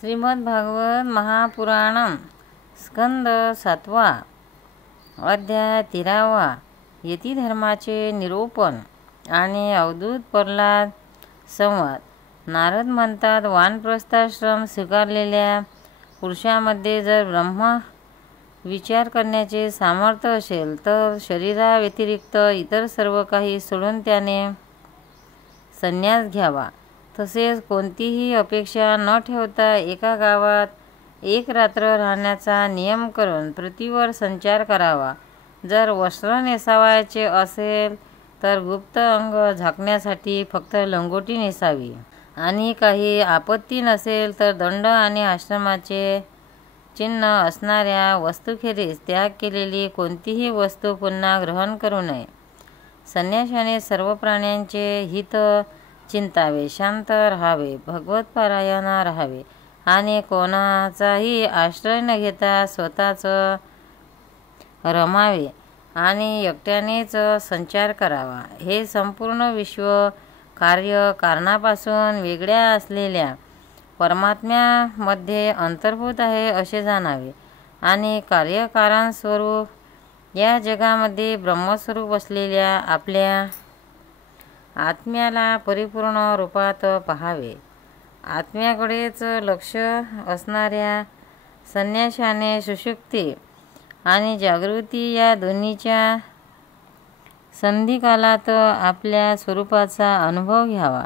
श्रीमद्भागवत महापुराणम स्कंद 7वा अध्याय 13वा यतिधर्माचे निरूपण आणि अवधूत प्रल्हाद संवाद। नारद म्हणतात, वानप्रस्थाश्रम स्वीकारलेल्या पुरुषामध्ये जर ब्रह्म विचार करण्याचे सामर्थ्य असेल तर शरीराव्यतिरिक्त इतर सर्व काही सोडून त्याने संन्यास घ्यावा। तसेच कोणतीही अपेक्षा न ठेवता एका गावात एक रात्र राहण्याचा नियम करून पृथ्वीवर संचार करावा। जर वस्त्र नेसावायचे असेल तर गुप्त अंग झाकण्यासाठी फक्त लंगोटी नेसावी आणि काही आपत्ती नसेल तर दंड आणि आश्रमाचे चिन्ह असणाऱ्या वस्तूखेरीज त्याग केलेली कोणतीही वस्तू पुन्हा ग्रहण करू नये। संन्याशाने सर्व प्राण्यांचे हित चिंतावे, शांत राहावे, भगवत पारायण राहावे आणि कोणाचाही आश्रय न घेता स्वतःच रमावे आणि एकट्यानेच संचार करावा। हे संपूर्ण विश्व कार्य कारणापासून वेगळ्या असलेल्या परमात्म्यामध्ये अंतर्भूत आहे असे जाणावे आणि कार्यकारण स्वरूप या जगामध्ये ब्रह्मस्वरूप असलेल्या आपल्या आत्म्याला परिपूर्ण रूपात पहावे। आत्म्याकडेच लक्ष असणाऱ्या संन्याशाने सुषुप्ती आणि जागृती या दोन्हीच्या संधिकालात आपल्या स्वरूपाचा अनुभव घ्यावा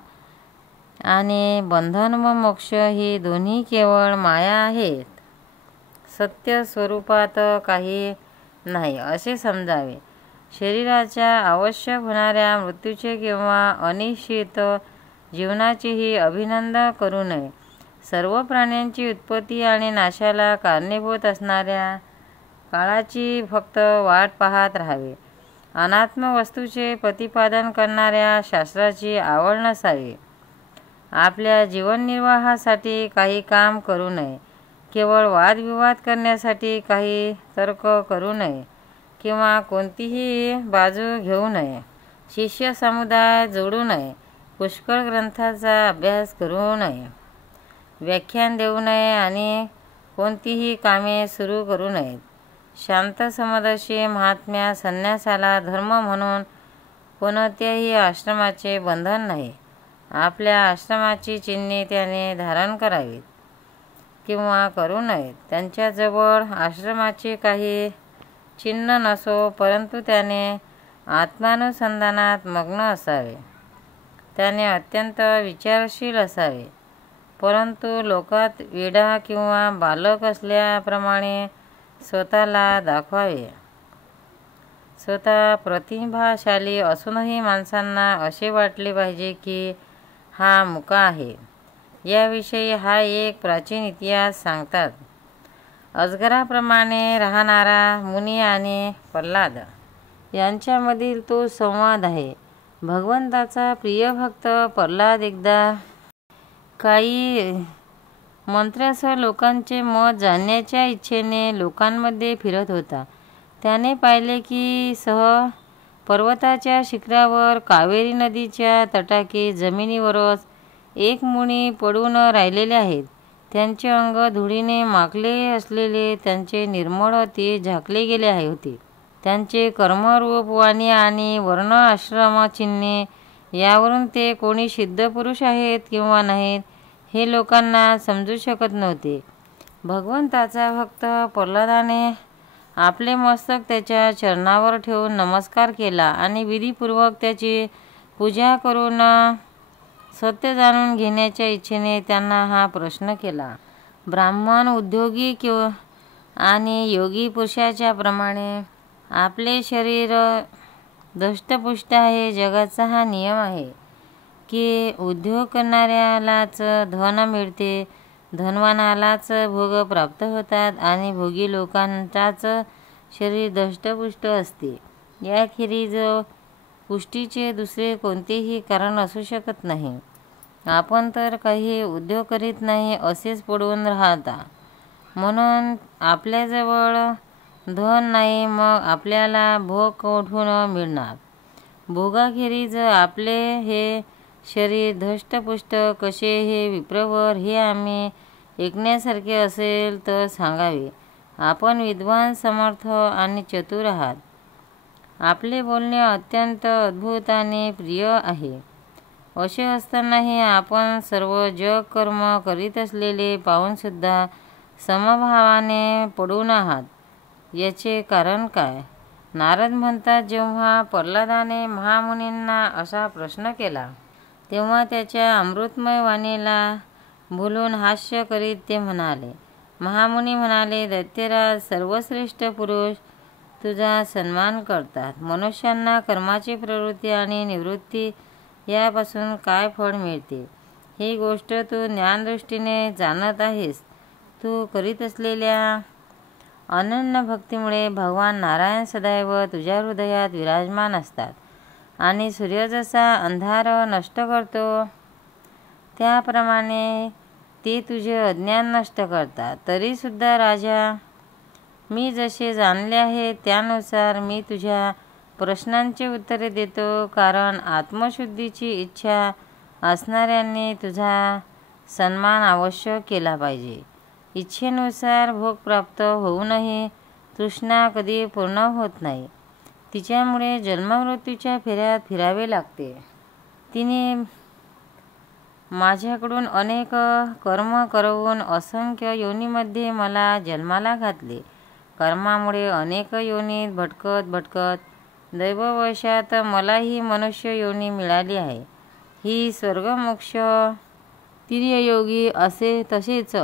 आणि बंधन व मोक्ष ही दोन्ही केवळ माया आहेत, सत्य स्वरूपात काही नाही असे समजावे। शरीराच्या आवश्यक होणाऱ्या मृत्यूचे किंवा अनिश्चित जीवनाचेही अभिनंदन करू नये। सर्व प्राण्यांची उत्पत्ती आणि नाशाला कारणीभूत असणाऱ्या काळाची फक्त वाट पाहत राहावे। अनात्म वस्तूचे प्रतिपादन करणाऱ्या शास्त्राची आवड नसावी। आपल्या जीवननिर्वाहासाठी काही काम करू नये, केवळ वादविवाद करण्यासाठी काही तर्क करू नये किंवा कोणतीही बाजू घेऊ नये। शिष्य समुदाय जोडू नये, पुष्कळ ग्रंथाचा अभ्यास करू नये, व्याख्यान देऊ नये आणि कोणतीही कामे सुरू करू नयेत। शांत समदर्शी महात्म्या संन्यासाला धर्म म्हणून कोणत्याही आश्रमाचे बंधन नाही। आपल्या आश्रमाची चिन्हे त्याने धारण करावीत किंवा करू नयेत। त्यांच्याजवळ आश्रमाचे काही चिन्ह नसो, परंतु त्याने आत्मानुसंधानात मग्न असावे। त्याने अत्यंत विचारशील असावे, परंतु लोकात वेडा किंवा बालक असल्याप्रमाणे स्वतःला दाखवावे। स्वतः प्रतिभाशाली असूनही माणसांना असे वाटले पाहिजे की हा मुका आहे। याविषयी हा एक प्राचीन इतिहास सांगतात। अजगराप्रमाणे राहणारा मुनी आणि प्रल्हाद यांच्यामधील तो संवाद आहे। भगवंताचा प्रिय भक्त प्रल्हाद एकदा काही मंत्र्यासह लोकांचे मत जाणण्याच्या इच्छेने लोकांमध्ये फिरत होता। त्याने पाहिले की पर्वताच्या शिखरावर कावेरी नदीच्या तटाकी जमिनीवरच एक मुनी पडून राहिलेले आहेत। त्यांचे अंग धुळीने माखले असलेले त्यांचे निर्मळ ते झाकले गेले होते। त्यांचे कर्मरूप वाणी आणि वर्ण आश्रम चिन्हे यावरून ते कोणी सिद्ध पुरुष आहेत किंवा नाहीत हे लोकांना समजू शकत नव्हते। भगवंताचा भक्त प्रल्हादाने आपले मस्तक त्याच्या चरणावर ठेवून नमस्कार केला आणि विधीपूर्वक त्याची पूजा करून सत्य जाणून घेण्याच्या इच्छेने त्यांना हा प्रश्न केला। ब्राह्मण, उद्योगी आणि योगी पुरुषाच्या प्रमाणे आपले शरीर धष्टपुष्ट आहे। जगाचा हा नियम आहे की उद्योग करणाऱ्यालाच धन मिळते, धनवानालाच भोग प्राप्त होतात आणि भोगी लोकांचाच शरीर धष्टपुष्ट असते। याखेरीज पुष्टीचे दुसरे कोणतेही कारण असू शकत नाही। आपण तर काही उद्योग करीत नाही, असेच पडून राहता, म्हणून आपल्याजवळ धन नाही, मग आपल्याला भोग कोठून मिळणार? भोगाखेरीज आपले हे शरीर धष्टपुष्ट कसे हे विप्रवर, हे आम्ही ऐकण्यासारखे असेल तर सांगावे. आपण विद्वान, समर्थ आणि चतुर आहात. आपले बोलणे अत्यंत अद्भुत आणि प्रिय आहे. असे असतानाही आपण सर्व जग कर्म करीत असलेले पाहूनसुद्धा समभावाने पडून आहात. याचे कारण काय? नारद म्हणतात, जेव्हा प्रल्हादाने महामुनींना असा प्रश्न केला तेव्हा त्याच्या अमृतमय वाणीला भुलून हास्य करीत ते म्हणाले. महामुनी म्हणाले, दैत्यराज, सर्वश्रेष्ठ पुरुष तुझा सन्मान करतात. मनुष्यांना कर्माची प्रवृत्ती आणि निवृत्ती यापासून काय फळ मिळते ही गोष्ट तू ज्ञानदृष्टीने जाणत आहेस. तू करीत असलेल्या अनन्य भक्तीमुळे भगवान नारायण सदैव तुझ्या हृदयात विराजमान असतात आणि सूर्य जसा अंधार नष्ट करतो त्याप्रमाणे ते तुझे अज्ञान नष्ट करतात. तरीसुद्धा राजा, मी जसे जाणले आहे त्यानुसार मी तुझ्या प्रश्नांची उत्तरे देतो, कारण आत्मशुद्धीची इच्छा असणाऱ्यांनी तुझा सन्मान अवश्य केला पाहिजे. इच्छेनुसार भोग प्राप्त होऊनही तृष्णा कधी पूर्ण होत नाही. तिच्यामुळे जन्ममृत्यूच्या फेऱ्यात फिरावे लागते. तिने माझ्याकडून अनेक कर्म करवून असंख्य योनीमध्ये मला जन्माला घातले. कर्मामुळे अनेक योनीत भटकत भटकत दैववशात मला ही मनुष्य योनी मिळाली आहे. ही स्वर्गमोक्ष तिर्ययोगी असे तसेच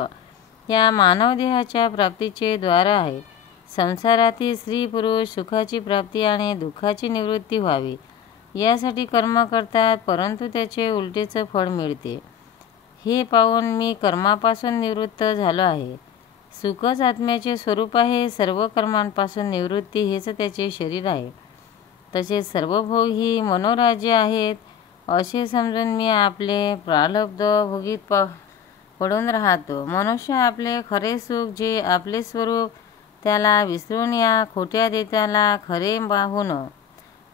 या मानवदेहाच्या प्राप्तीचे द्वार आहे. संसारातील स्त्री पुरुष सुखाची प्राप्ती आणि दुःखाची निवृत्ती व्हावी यासाठी कर्म करतात, परंतु त्याचे उलटेच फळ मिळते. हे पाहून मी कर्मापासून निवृत्त झालो आहे. सुखच आत्म्याचे स्वरूप आहे. सर्व कर्मांपासून निवृत्ती हेच त्याचे शरीर आहे. तसेच सर्व भोग ही मनोराज्य आहेत असे समजून मी आपले प्रारब्ध भोगीत पडून राहतो. मनुष्य आपले खरे सुख जे आपले स्वरूप त्याला विसरून या खोट्या दैत्याला खरे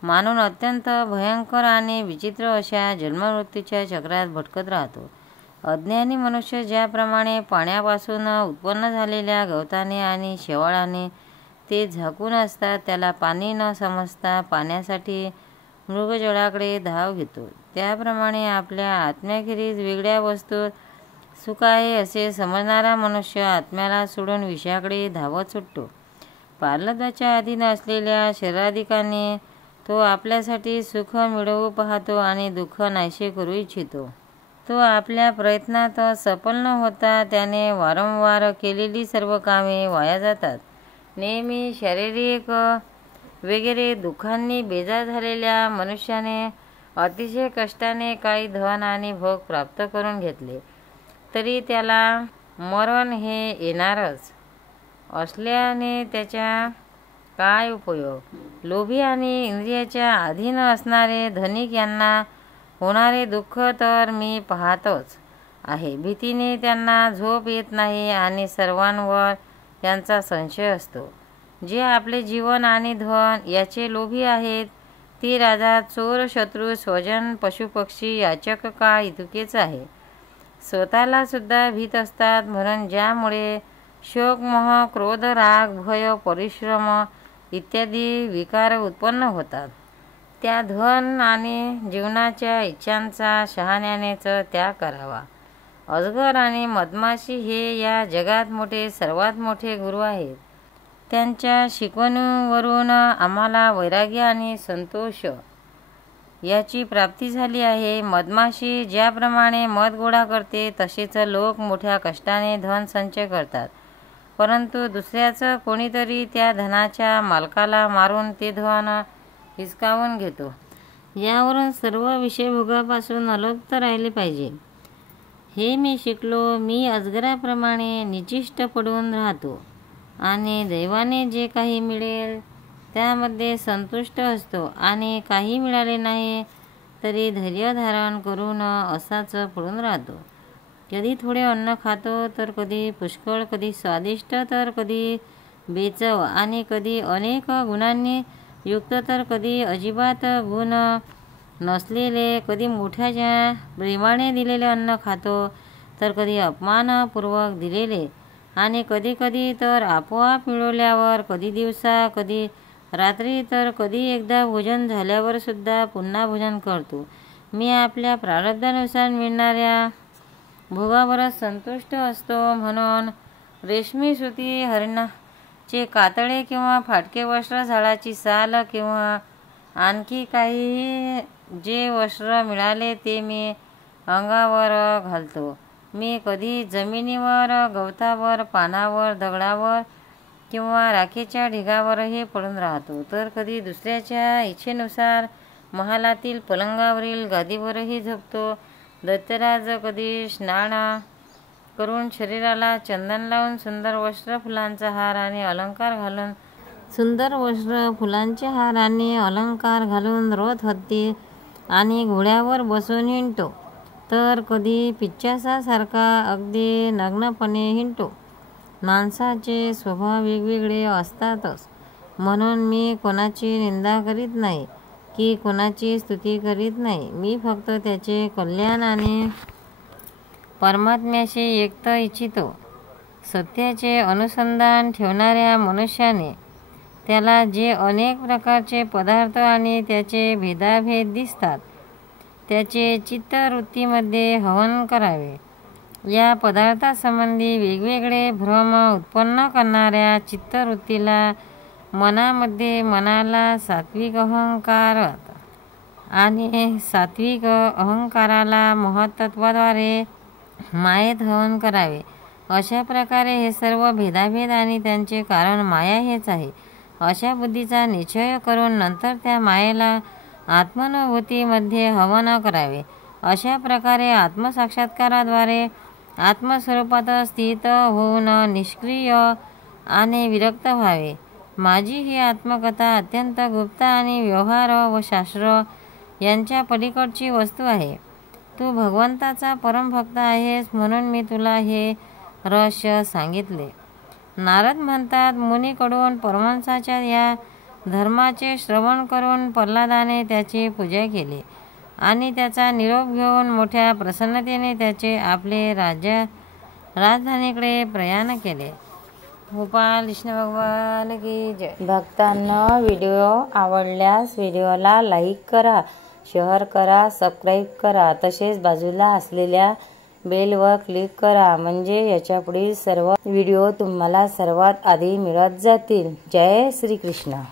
मानून अत्यंत भयंकर आणि विचित्र अशा जन्ममृत्यूच्या चक्रात भटकत राहतो. अज्ञानी मनुष्य ज्याप्रमाणे पाण्यापासून उत्पन्न झालेल्या गवताने आणि शेवाळाने ते झाकून असतात त्याला पाणी न समजता पाण्यासाठी मृगजळाकडे धाव घेतो, त्याप्रमाणे आपल्या आत्म्याखेरीज वेगळ्या वस्तू सुख आहे असे समजणारा मनुष्य आत्म्याला सोडून विषयाकडे धावत सुटतो. प्रारब्धाच्या अधीन असलेल्या शरीराधिकाने तो आपल्यासाठी सुख मिळवू पाहतो आणि दुःख नाहीसे करू इच्छितो. तो आपल्या प्रयत्नात सफल न होता त्याने वारंवार केलेली सर्व कामे वाया जातात. नेहमी शारीरिक वगैरे दुःखांनी बेजार झालेल्या मनुष्याने अतिशय कष्टाने काही धन आणि भोग प्राप्त करून घेतले तरी त्याला मरण हे येणारच असल्याने त्याचा काय उपयोग. लोभी आणि इंद्रियाच्या अधीन असणारे धनिक यांना होणारे दुःख तर मी पाहतोच आहे. भीतीने त्यांना झोप येत नाही आणि सर्वांवर त्यांचा संशय असतो. जे आपले जीवन आणि धन याचे लोभी आहेत ती राजा, चोर, शत्रू, स्वजन, पशुपक्षी, याचक का इतकेच आहे. स्वतःला सुद्धा भीत असतात. म्हणून ज्यामुळे शोक, मोह, क्रोध, राग, भय, परिश्रम इत्यादी विकार उत्पन्न होतात त्या धन आणि जीवनाच्या इच्छांचा शहाण्यानेच त्याग करावा. अजगर आणि मधमाशी हे या जगात सर्वात मोठे गुरु आहेत. त्यांच्या शिकवणीवरून आम्हाला वैराग्य आणि संतोष याची प्राप्ती झाली आहे. मधमाशी ज्याप्रमाणे मध गोळा करते तसेच लोक मोठ्या कष्टाने धन संचय करतात, परंतु दुसऱ्याच कोणीतरी त्या धनाच्या मालकाला मारून ते धन हिसकावून घेतो. यावरून सर्व विषयभोगापासून अलिप्त राहिले पाहिजे. हे मी शिकलो. मी अजगराप्रमाणे निचिष्ट पडून राहतो आणि दैवाने जे काही मिळेल त्यामध्ये संतुष्ट असतो आणि काही मिळाले नाही तरी धैर्य धारण करून असाच पडून राहतो. कधी थोडे अन्न खातो तर कधी पुष्कळ, कधी स्वादिष्ट तर कधी बेचव आणि कधी अनेक गुणांनी युक्त तर कधी अजिबात गुण नसलेले, कधी मोठ्याच्या प्रेमाने दिलेले अन्न खातो तर कधी अपमानपूर्वक दिलेले आणि कधी कधी तर आपोआप मिळवल्यावर, कधी दिवसा, कधी रात्री, तर कधी एकदा भोजन झाल्यावर सुद्धा पुन्हा भोजन करतो. मी आपल्या प्रारब्धानुसार मिळणाऱ्या भोगावरच संतुष्ट असतो. म्हणून रेशमी सुती, हरिणाचे कातडे किंवा फाटके वस्त्र, झाडाची साल किंवा आणखी काही जे वस्त्र मिळाले ते मी अंगावर घालतो. मी कधी जमिनीवर, गवतावर, पानावर, दगडावर किंवा राखेच्या ढिगावरही पडून राहतो. तर कधी दुसऱ्याच्या इच्छेनुसार महालातील पलंगावरील गादीवरही झोपतो. दैत्यराज कधी स्नान करून शरीराला चंदन लावून सुंदर वस्त्र, फुलांचा हार आणि अलंकार घालून रथ, हत्ती आणि घोड्यावर बसून हिंडतो. तर कधी पिशाचासारखा अगदी नग्नपणे हिंडतो. माणसाचे स्वभाव वेगवेगळे असतातच, म्हणून मी कोणाची निंदा करीत नाही की कोणाची स्तुती करीत नाही. मी फक्त त्याचे कल्याण आणि परमात्म्याशी ऐक्य इच्छितो. सत्याचे अनुसंधान ठेवणाऱ्या मनुष्याने त्याला जे अनेक प्रकारचे पदार्थ आणि त्याचे भेदाभेद दिसतात त्याचे चित्तवृत्तीमध्ये हवन करावे. या पदार्थासंबंधी वेगवेगळे भ्रम उत्पन्न करणाऱ्या चित्तवृत्तीला मनाला सात्विक अहंकार आणि सात्विक अहंकाराला महत्त्वाद्वारे मायेत हवन करावे. अशा प्रकारे हे सर्व भेदाभेद आणि त्यांचे कारण माया हेच आहे अशा बुद्धीचा निश्चय करून नंतर त्या मायेला आत्मानुभूतीमध्ये हवन करावे. अशा प्रकारे आत्मसाक्षात्काराद्वारे आत्मस्वरूपात स्थित होऊन निष्क्रिय आणि विरक्त व्हावे. माझी ही आत्मकथा अत्यंत गुप्त आणि व्यवहार व शास्त्र यांच्या पलीकडची वस्तू आहे. तू भगवंताचा परमभक्त आहेस म्हणून मी तुला हे रहस्य सांगितले. नारद म्हणतात, मुनीकडून परमहंसाच्या या धर्माचे श्रवण करून प्रल्हादाने त्याची पूजा केली आणि त्याचा निरोप घेऊन मोठ्या प्रसन्नतेने त्याचे आपले राजधानीकडे प्रयाण केले. गोपाल कृष्ण भगवान की जय. भक्तांना व्हिडिओ आवडल्यास व्हिडिओला लाईक करा, शेअर करा, सबस्क्राईब करा. तसेच बाजूला असलेल्या बेलवर क्लिक करा म्हणजे याच्यापुढील सर्व व्हिडिओ तुम्हाला सर्वात आधी मिळत जातील. जय श्री कृष्ण.